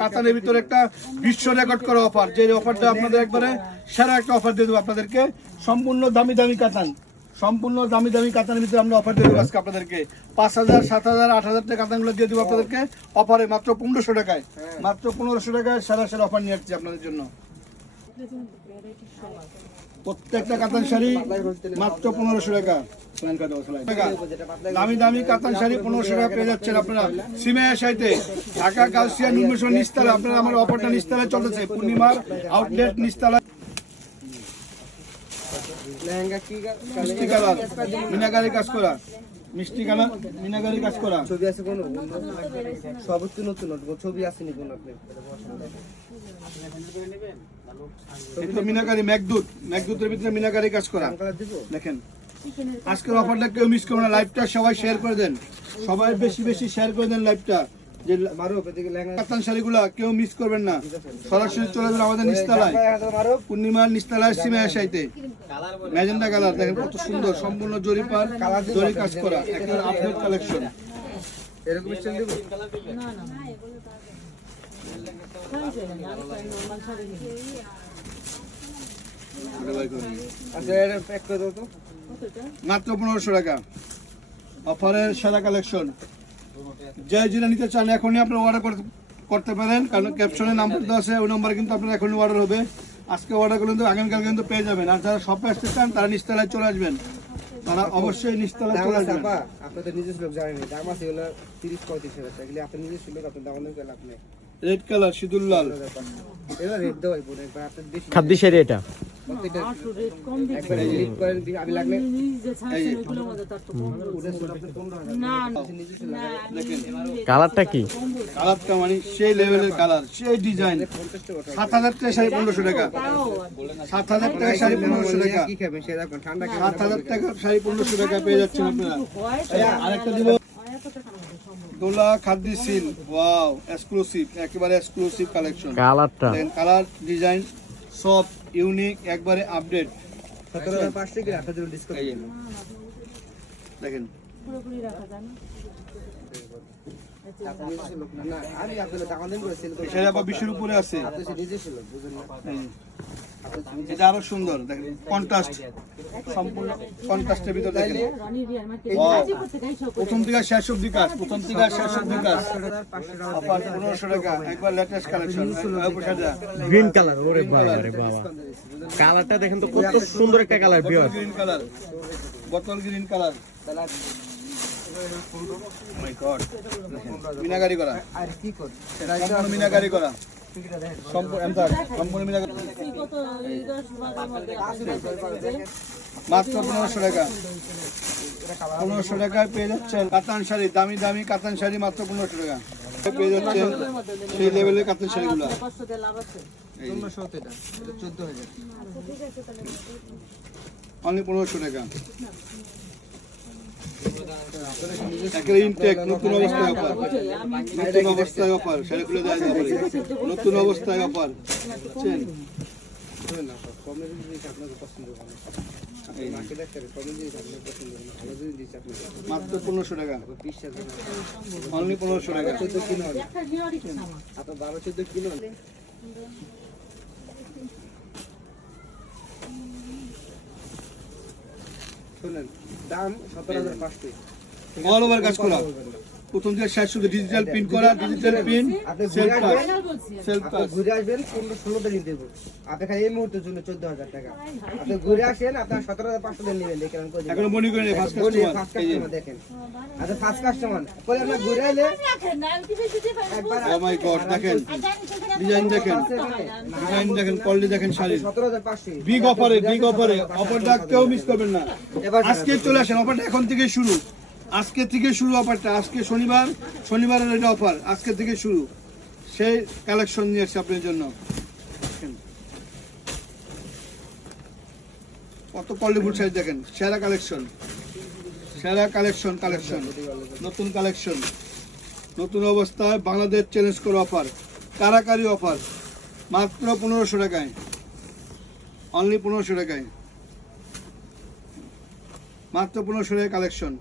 কাতানের ভিতরে একটা বিশ্ব রেকর্ড করা অফার, যে অফারটা আপনাদের একবারে সেরা একটা অফার দিয়ে দেবো আপনাদেরকে। সম্পূর্ণ দামি দামি কাতান, সম্পূর্ণ দামি দামি কাতানের ভিতরে আমরা অফার দিয়ে দেবো আজকে আপনাদেরকে। 5,000, 7,000, 8,000 টাকা কাতানগুলো দিয়ে দেবো আপনাদেরকে অফারে মাত্র 1500 টাকায়। মাত্র 1500 টাকায় সেরা সেরা অফার নিয়ে আসছি আপনাদের জন্য। প্রত্যেকটা কাতান শাড়ি মাত্র 1500 টাকা। দামি দামি কাতান শাড়ি 1500 টাকা পেয়ে যাচ্ছেন আপনারা সিমেয়া শাড়িতে। ঢাকা গাউসিয়া নুরমিশন নিস্তালা, আপনারা আমার অফারটা নিস্তালায় চলতেছে, পূর্ণিমার আউটলেট নিস্তালা। মিষ্টি কালার মিনাকারি কাজ করা, মিষ্টি কালার মিনাকারি কাজ করা। ছবি আছে কোন সবচেয়ে নতুন ছবি আসেনি কোন আপনি এটা মিনাকারি মেঘদূতের ভিতরে মিনাকারি কাজ করা। দেখেন আজকের অফারটা কেউ মিস করবেন না, লাইভটা সবাই শেয়ার করে দেন, সবাই বেশি বেশি শেয়ার করে দেন লাইভটা। যে কাতান শাড়িগুলা কেউ মিস করবেন না, সরাসরি চলে যাবেন আমাদের নিস্তালায়, পূর্ণিমার নিস্তালায় সিমেয়া শাড়িতে। ম্যাজেন্ডা কালার দেখেন কত সুন্দর, সম্পূর্ণ জরিপার জরি কাজ করা, একেবারে আপডেট কালেকশন। এরকম স্টাইল দেব না না মাত্র 1500 টাকা অফারের সেরা কালেকশন। যে যেটা নিতে চান এখনই আপনারা অর্ডার করতে পারেন, কারণ ক্যাপশনে নাম্বার দেওয়া আছে, ওই নাম্বারে কিন্তু আপনার এখনই অর্ডার হবে। আজকে অর্ডার করলে কিন্তু আগামীকাল কিন্তু পেয়ে যাবেন। আর যারা শপে আসতে চান তারা নিচতলায় চলে আসবেন, তারা অবশ্যই নিচতলায় চলে আসবেন। আপনাদের নিজস্ব লোক জানেন দাম আছে হলো 30-35 হাজার টাকা, আপনি নিজস্ব লোক আপনার দাম অনেক লাভ নেই। রেড কালার সিঁদুর লাল, এটা রেড দেওয়াই পড়ে একবার আপনার বেশি খাদ্যি এটা একবার লিক করেন আমি লাগলে কালারটা কি? কালারটা মানে সেই লেভেলের কালার, সেই ডিজাইন। 7,000 টাকা শাড়ি 1500 টাকা, 7,000 টাকা শাড়ি 1500 টাকা, 7,000 টাকা শাড়ি 1500 টাকা পেয়ে যাচ্ছেন আপনারা। আরেকটা দিব দোলা খাদ্যি সিল, ওয়াও এক্সক্লুসিভ, একেবারে এক্সক্লুসিভ কালেকশন। কালারটা দেখেন, কালার ডিজাইন সব ইউনিক, একবারে আপডেট। 17,500 টাকা আপনাদের ডিসকাউন্ট দেখেন পুরোপুরি রাখা যায় না। না আমি আপনাদের দাম দেন করে সেল করে সেটা আবার 20 এর উপরে আছে। আপনি নিজস্ব লোক বুঝেন না। এটা আরো সুন্দর, দেখেন কন্ট্রাস্ট, সম্পূর্ণ কন্ট্রাস্টের ভিতর দেখেন। প্রথম থেকে শেষ অবধি কাজ, প্রথম থেকে শেষ অবধি কাজ। অফার 1500 টাকা, একবার লেটেস্ট কালেকশন। গ্রিন কালার, ওরে বাবা রে বাবা, কালারটা দেখেন তো কত সুন্দর একটা কালার। ভিউয়ার গ্রিন কালার, বোতল গ্রিন কালার, মাই গড, মিনাকারি করা, আর কি কর সম্পূর্ণ মিনাকারি করা, সম্পূর্ণ মিনাকারি। মাত্র 1500 টাকা, 1500 টাকায় পেয়ে যাচ্ছেন কাতান শাড়ি, দামি দামি কাতান শাড়ি মাত্র 1500 টাকা পেয়ে যাচ্ছেন। সেই লেভেলের কাতান শাড়িগুলো 14,000 অনলি 1500 টাকা। একেবারে ইনটেক, নতুন অবস্থায় অফার, নতুন অবস্থায় অফার, শাড়ি খুলে দেওয়া যাবে, নতুন অবস্থায় অফার বুঝছেন। মাত্র 1500 টাকা, অনলি 1500 টাকা। 14 কিলো হবে আপনার 12-14 কিলো শুনেন দাম 17,500 অল ওভার কাজ করা, প্রথম থেকে শেষ শুধু ডিজিটাল প্রিন্ট করা, ডিজিটাল প্রিন্ট সেলফ কাজ, সেলফ কাজ। ঘুরে আসবেন 15-16 দিন দেবো আপনি খালি এই মুহূর্তের জন্য 14,000 টাকা। আপনি ঘুরে আসেন আপনার 17,500 দিন নেবেন দেখেন এখনো মনে করেন ফার্স্ট কাস্টমার দেখেন। আচ্ছা ফার্স্ট কাস্টমার বলে আপনার ঘুরে এলে একবার ও মাই গড, দেখেন ডিজাইন, দেখেন ডিজাইন, দেখেন কোয়ালিটি, দেখেন শাড়ি 17,500 বিগ অফারে, বিগ অফারে। অফারটা কেউ মিস করবেন না, আজকে চলে আসেন। অফারটা এখন থেকে শুরু, আজকে থেকে শুরু অফারটা। আজকে শনিবার, শনিবারের এটা অফার, আজকে থেকে শুরু। সেই কালেকশন নিয়ে এসেছে আপনার জন্য। কত কোয়ালিটিফুল শাড়ি দেখেন, সেরা কালেকশন, সেরা কালেকশন, কালেকশন নতুন কালেকশন, নতুন অবস্থায় বাংলাদেশ চ্যালেঞ্জ করে অফার, কারাকারি অফার মাত্র 1500 টাকায়, অনলি 1500 টাকায়, মাত্র 1500 টাকায় কালেকশন।